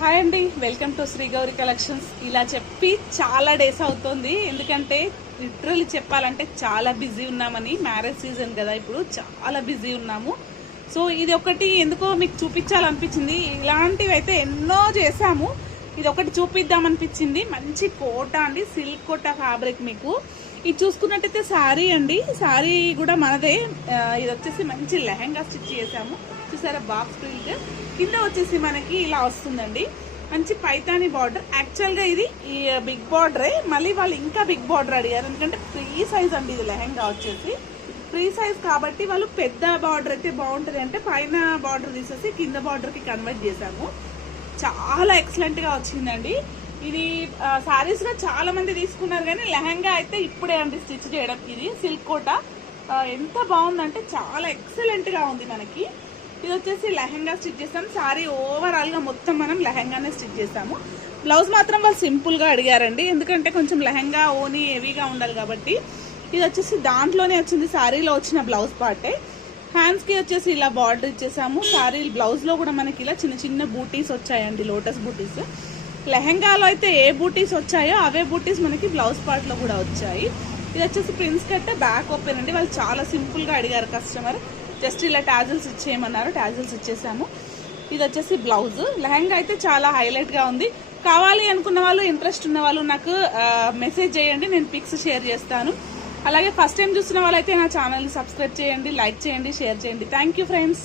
Hi అండి, welcome to Sri Gowri collections. ఇలా చెప్పి చాలా డేస్ అవుతుంది, ఎందుకంటే లిటరల్లీ చెప్పాలంటే చాలా బిజీ ఉన్నామని. మ్యారేజ్ సీజన్ కదా, ఇప్పుడు చాలా బిజీ ఉన్నాము. సో ఇది ఒకటి ఎందుకో మీకు చూపించాలనిపించింది. ఇలాంటివి అయితే ఎన్నో చేసాము, ఇది ఒకటి చూపిద్దామనిపించింది. మంచి కోట అండి, సిల్క్ కోట ఫ్యాబ్రిక్. మీకు ఇది చూసుకున్నట్టయితే శారీ అండి, శారీ కూడా మనదే. ఇది వచ్చేసి మంచి లెహంగా స్టిచ్ చేసాము, చూసారా, బాక్స్ ప్రింట్. కింద వచ్చేసి మనకి ఇలా వస్తుందండి, మంచి పైతాని బార్డర్. యాక్చువల్గా ఇది ఈ బిగ్ బార్డరే, మళ్ళీ వాళ్ళు ఇంకా బిగ్ బార్డర్ అడిగారు, ఎందుకంటే ఫ్రీ సైజ్ అండి. ఇది లెహంగా వచ్చేసి ఫ్రీ సైజ్ కాబట్టి వాళ్ళు పెద్ద బార్డర్ అయితే బాగుంటుంది అంటే పైన బార్డర్ తీసేసి కింద బార్డర్కి కన్వర్ట్ చేశాము. చాలా ఎక్సలెంట్గా వచ్చిందండి. ఇది శారీస్గా చాలా మంది తీసుకున్నారు, కానీ లెహంగా అయితే ఇప్పుడే అండి స్టిచ్ చేయడం. ఇది సిల్క్ కోట ఎంత బాగుందంటే చాలా ఎక్సలెంట్గా ఉంది మనకి. ఇది వచ్చేసి లెహంగా స్టిచ్ చేస్తాం. శారీ ఓవరాల్గా మొత్తం మనం లెహంగానే స్టిచ్ చేస్తాము. బ్లౌజ్ మాత్రం వాళ్ళు సింపుల్గా అడిగారండి, ఎందుకంటే కొంచెం లెహంగా ఓని హెవీగా ఉండాలి కాబట్టి. ఇది వచ్చేసి దాంట్లోనే వచ్చింది, శారీలో వచ్చిన బ్లౌజ్ పార్టే. హ్యాండ్స్కి వచ్చేసి ఇలా బార్డర్ ఇచ్చేసాము. శారీ బ్లౌజ్లో కూడా మనకి ఇలా చిన్న చిన్న బూటీస్ వచ్చాయండి, లోటస్ బూటీస్. లెహంగాలో అయితే ఏ బూటీస్ వచ్చాయో అవే బూటీస్ మనకి బ్లౌజ్ పార్ట్లో కూడా వచ్చాయి. ఇది వచ్చేసి ప్రిన్స్ కట్టే బ్యాక్ ఓపెన్ అండి. వాళ్ళు చాలా సింపుల్గా అడిగారు కస్టమర్, జస్ట్ ఇలా టాజిల్స్ ఇచ్చేయమన్నారు, టాజిల్స్ ఇచ్చేసాము. ఇది వచ్చేసి బ్లౌజ్. లెహంగా అయితే చాలా హైలైట్గా ఉంది. కావాలి అనుకున్న వాళ్ళు, ఇంట్రెస్ట్ ఉన్న వాళ్ళు నాకు మెసేజ్ చేయండి, నేను పిక్స్ షేర్ చేస్తాను. అలాగే ఫస్ట్ టైం చూస్తున్న వాళ్ళైతే నా ఛానల్ని సబ్స్క్రైబ్ చేయండి, లైక్ చేయండి, షేర్ చేయండి. Thank you friends.